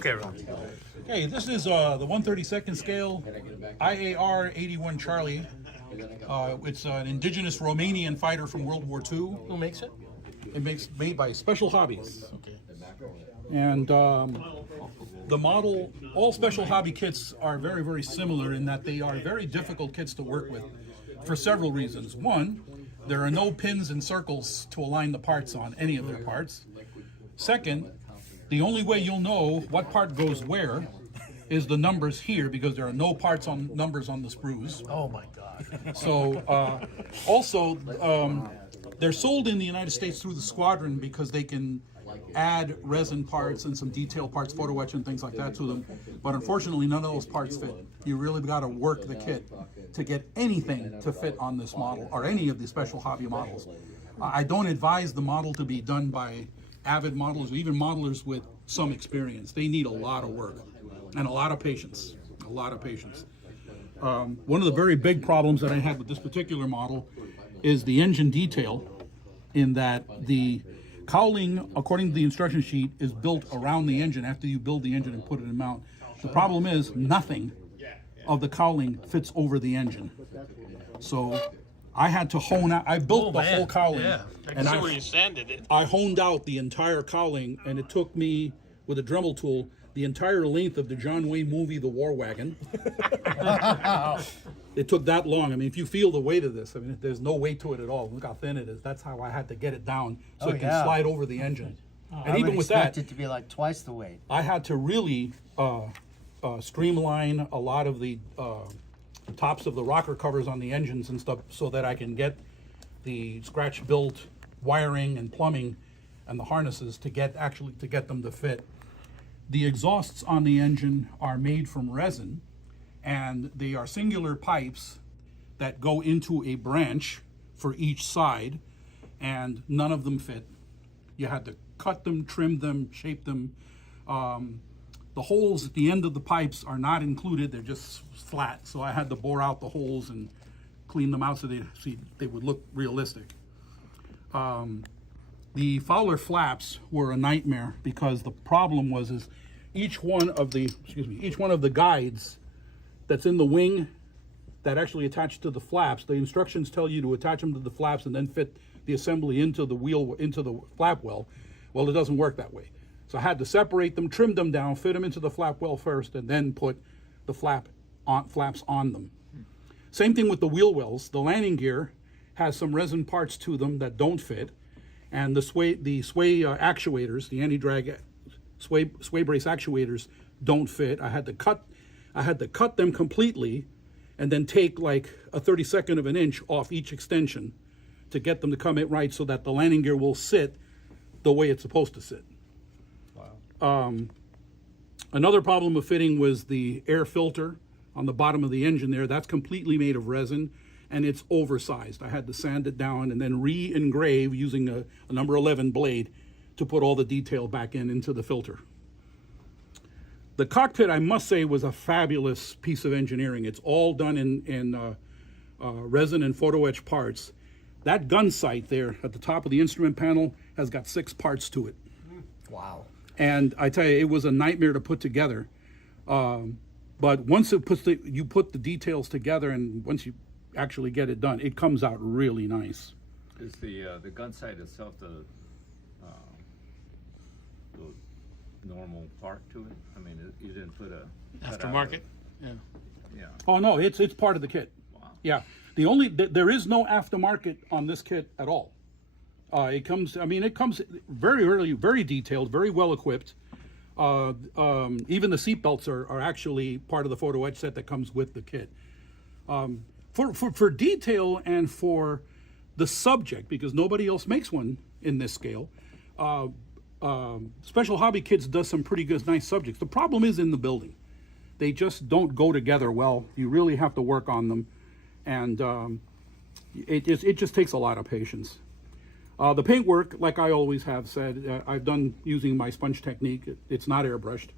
Okay, Rob. Okay, this is the 132nd scale IAR 81 Charlie. It's an indigenous Romanian fighter from World War II. Who makes it? Made by Special Hobbies. Okay. And the model, all Special Hobby kits are very, very similar in that they are very difficult kits to work with for several reasons. One, there are no pins and circles to align the parts on any of their parts. Second, the only way you'll know what part goes where is the numbers here, because there are no numbers on the sprues. Oh my God. So also, they're sold in the United States through the squadron because they can add resin parts and some detail parts, photo etch and things like that to them. But unfortunately, none of those parts fit. You really got to work the kit to get anything to fit on this model or any of the Special Hobby models. I don't advise the model to be done by avid modelers or even modelers with some experience. They need a lot of work and a lot of patience. A lot of patience. One of the very big problems that I had with this particular model is the engine detail, in that the cowling, according to the instruction sheet, is built around the engine after you build the engine and put it in mount. The problem is nothing of the cowling fits over the engine. So I had to hone out, I built the whole cowling. Yeah. And I see where you sanded it. I honed out the entire cowling, and it took me, with a Dremel tool, the entire length of the John Wayne movie, The War Wagon. It took that long. I mean, if you feel the weight of this, I mean, there's no weight to it at all. Look how thin it is. That's how I had to get it down so it can slide over the engine. And even with that, I would expect it to be like twice the weight. I had to really streamline a lot of the tops of the rocker covers on the engines and stuff so that I can get the scratch-built wiring and plumbing and the harnesses to get them to fit. The exhausts on the engine are made from resin, and they are singular pipes that go into a branch for each side, and none of them fit. You had to cut them, trim them, shape them. The holes at the end of the pipes are not included, they're just flat, so I had to bore out the holes and clean them out so they would look realistic. The Fowler flaps were a nightmare, because the problem was each one of the guides that's in the wing that actually attach to the flaps, the instructions tell you to attach them to the flaps and then fit the assembly into the wheel, into the flap well. Well, it doesn't work that way. So I had to separate them, trim them down, fit them into the flap well first, and then put the flaps on them. Same thing with the wheel wells. The landing gear has some resin parts to them that don't fit, and the sway actuators, the anti-drag sway brace actuators, don't fit. I had to cut them completely, and then take like a 32nd of an inch off each extension to get them to come in right so that the landing gear will sit the way it's supposed to sit. Wow. Another problem of fitting was the air filter on the bottom of the engine there. That's completely made of resin, and it's oversized. I had to sand it down and then re-engrave using a number 11 blade to put all the detail back into the filter. The cockpit, I must say, was a fabulous piece of engineering. It's all done in resin and photo etch parts. That gun sight there at the top of the instrument panel has got 6 parts to it. Wow. And I tell you, it was a nightmare to put together. But once you put the details together, and once you actually get it done, it comes out really nice. Is the gun sight itself the normal part to it? I mean, you didn't put a Aftermarket? Yeah. Yeah. Oh no, it's part of the kit. Wow. Yeah. There is no aftermarket on this kit at all. It comes very early, very detailed, very well equipped. Even the seat belts are actually part of the photo etch set that comes with the kit. For detail and for the subject, because nobody else makes one in this scale, Special Hobby Kits does some pretty good, nice subjects. The problem is in the building. They just don't go together well. You really have to work on them, and it just takes a lot of patience. The paintwork, like I always have said, I've done using my sponge technique. It's not airbrushed.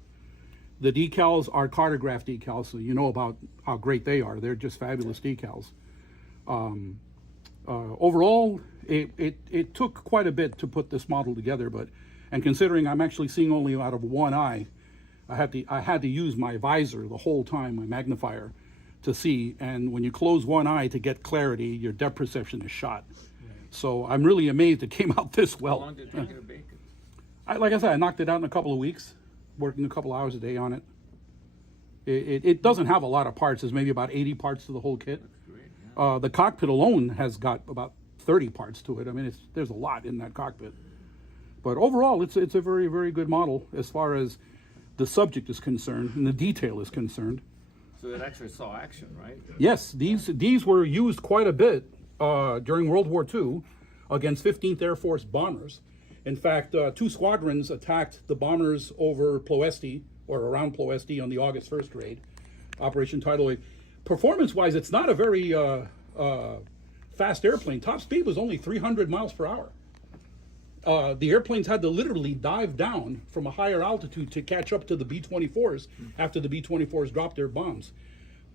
The decals are cartograph decals, so you know about how great they are. They're just fabulous decals. Overall, it took quite a bit to put this model together, and considering I'm actually seeing only out of one eye, I had to use my visor the whole time, my magnifier, to see. And when you close one eye to get clarity, your depth perception is shot. So I'm really amazed it came out this well. How long did it take you to bake it? Like I said, I knocked it out in a couple of weeks, working a couple hours a day on it. It doesn't have a lot of parts. There's maybe about 80 parts to the whole kit. Great, yeah. The cockpit alone has got about 30 parts to it. I mean, there's a lot in that cockpit. But overall, it's a very, very good model as far as the subject is concerned and the detail is concerned. So it actually saw action, right? Yes, these were used quite a bit during World War II against 15th Air Force bombers. In fact, 2 squadrons attacked the bombers over Ploesti, or around Ploesti, on the August 1st raid, Operation Tidal Wave. Performance-wise, it's not a very fast airplane. Top speed was only 300 miles per hour. The airplanes had to literally dive down from a higher altitude to catch up to the B-24s after the B-24s dropped their bombs.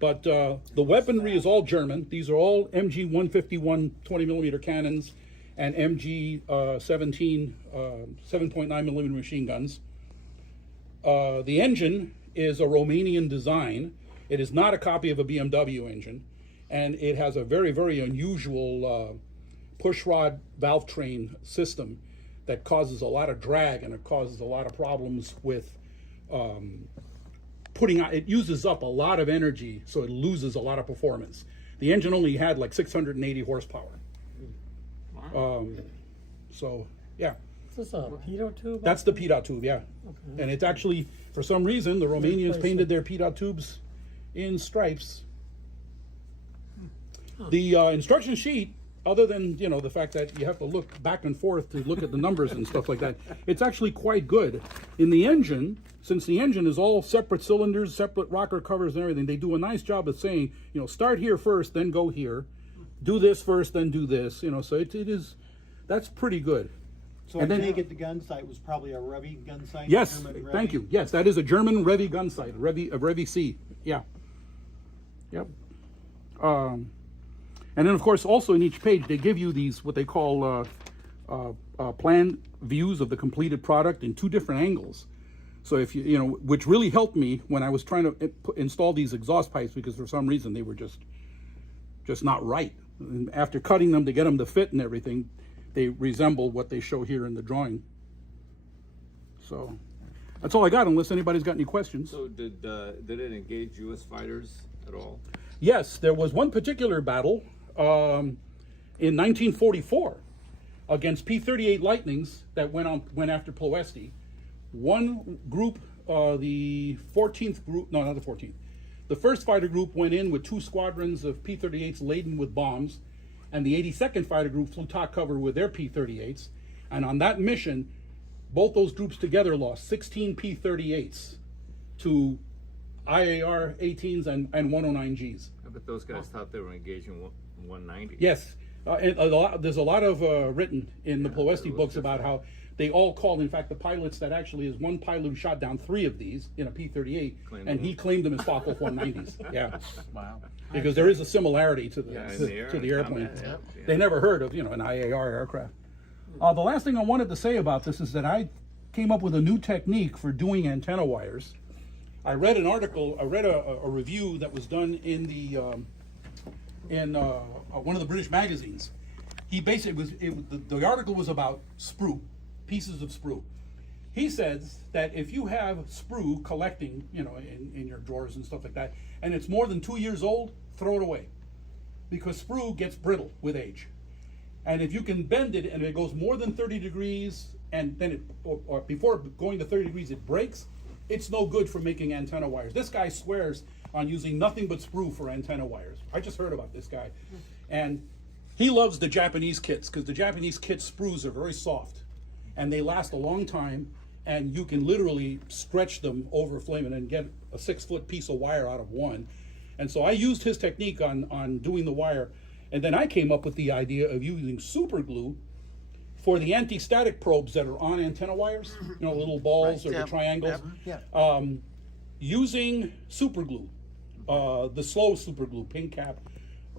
But the weaponry is all German. These are all MG-151 20-millimeter cannons and MG-17 7.9 millimeter machine guns. The engine is a Romanian design. It is not a copy of a BMW engine, and it has a very, very unusual pushrod valve train system that causes a lot of drag, and it causes a lot of problems with putting out. It uses up a lot of energy, so it loses a lot of performance. The engine only had like 680 horsepower. So yeah. Is this a pitot tube? That's the pitot tube, yeah. Okay. And it's actually, for some reason, the Romanians painted their pitot tubes in stripes. The instruction sheet, other than, you know, the fact that you have to look back and forth to look at the numbers and stuff like that, it's actually quite good. In the engine, since the engine is all separate cylinders, separate rocker covers and everything, they do a nice job of saying, you know, start here first, then go here. Do this first, then do this. You know, so it is, that's pretty good. So And I then- take it the gun sight was probably a Revy gun sight? Yes, German Revy? thank you. Yes, that is a German Revy gun sight, a Revy C. Yeah. Yep. And then, of course, also in each page, they give you these, what they call plan views of the completed product in 2 different angles. So if you know, which really helped me when I was trying to install these exhaust pipes, because for some reason they were just not right. And after cutting them to get them to fit and everything, they resemble what they show here in the drawing. So that's all I got, unless anybody's got any questions. So did it engage U.S. fighters at all? Yes, there was one particular battle in 1944 against P-38 Lightnings that went after Ploesti. One group, the 14th group, no, not the 14th. The first fighter group went in with 2 squadrons of P-38s laden with bombs, and the 82nd fighter group flew top cover with their P-38s. And on that mission, both those groups together lost 16 P-38s to IAR 18s and 109Gs. I bet those guys thought they were engaging 190. Yes, and there's a lot of written in the Ploesti books about how they all called. In fact, the pilots that actually is one pilot who shot down 3 of these in a P-38, and he claimed them as Focke 190s. Yeah, Wow. because there is a similarity to the Yeah, in to, the air, to the in airplane. combat, yeah. They never heard of, you know, an IAR aircraft. The last thing I wanted to say about this is that I came up with a new technique for doing antenna wires. I read an article, I read a review that was done in the one of the British magazines. He basically the article was about sprue, pieces of sprue. He says that if you have sprue collecting, you know, in your drawers and stuff like that, and it's more than 2 years old, throw it away, because sprue gets brittle with age. And if you can bend it and it goes more than 30 degrees, and then or before going to 30 degrees it breaks, it's no good for making antenna wires. This guy swears on using nothing but sprue for antenna wires. I just heard about this guy. And he loves the Japanese kits, because the Japanese kit sprues are very soft and they last a long time, and you can literally stretch them over flame and get a 6-foot piece of wire out of one. And so I used his technique on doing the wire, and then I came up with the idea of using super glue for the anti-static probes that are on antenna wires, you know, little balls or the triangles. Yeah. Using super glue, the slow super glue, pink cap,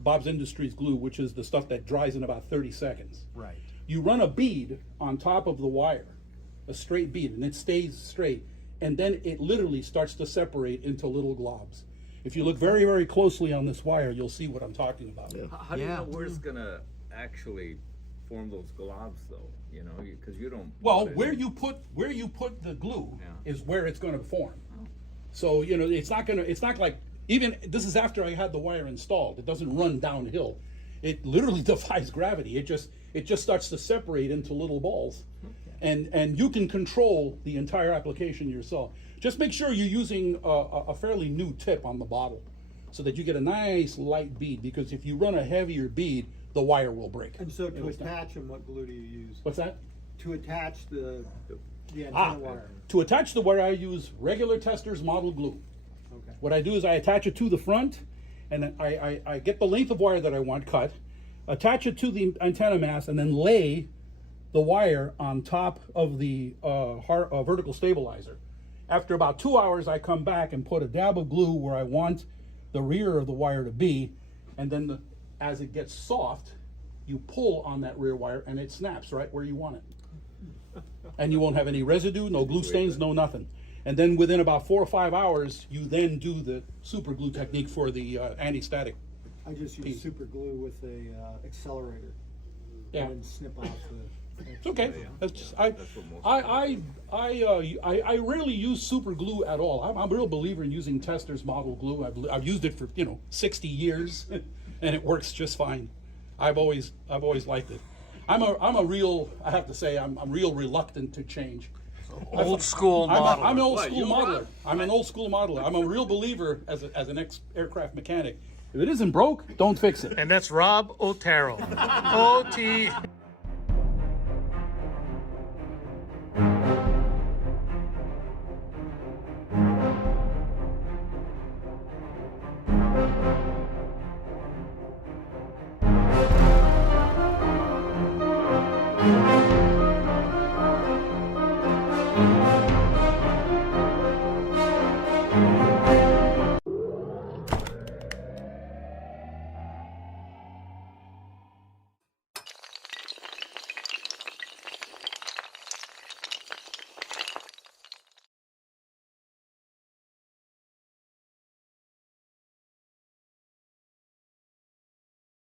Bob's Industries glue, which is the stuff that dries in about 30 seconds. Right. You run a bead on top of the wire, a straight bead, and it stays straight. and then it literally starts to separate into little globs. If you look very, very closely on this wire, you'll see what I'm talking about. How do you Yeah. know where it's gonna actually form those globs though? You know, because you don't. Well, put it where in- you put the glue Yeah. is where it's going to form. So it's not like, even this is after I had the wire installed. It doesn't run downhill. It literally defies gravity. It just starts to separate into little balls, and you can control the entire application yourself. Just make sure you're using a fairly new tip on the bottle, so that you get a nice light bead. Because if you run a heavier bead, the wire will break. And so to It'll snap. attach them, what glue do you use? What's that? To attach the antenna Ah, wire. to attach the wire, I use regular Testors model glue. Okay. What I do is I attach it to the front, and I get the length of wire that I want cut, attach it to the antenna mast, and then lay the wire on top of the vertical stabilizer. After about 2 hours, I come back and put a dab of glue where I want the rear of the wire to be, and then as it gets soft, you pull on that rear wire, and it snaps right where you want it. And you won't have any residue, no glue stains, no nothing. And then within about 4 or 5 hours, you then do the super glue technique for the anti-static. I just use Piece. super glue with a accelerator. Yeah. And then snip off the. It's okay. That's just, That's what most I rarely use super glue at all. I'm a real believer in using Testors model glue. I've used it for 60 years, and it works just fine. I've always liked it. I have to say I'm real reluctant to change. Old school model. I'm an old What, school you modeler. are? I'm an old school modeler. I'm a real believer as an ex-aircraft mechanic. If it isn't broke, don't fix it. And that's Rob Otero. OT.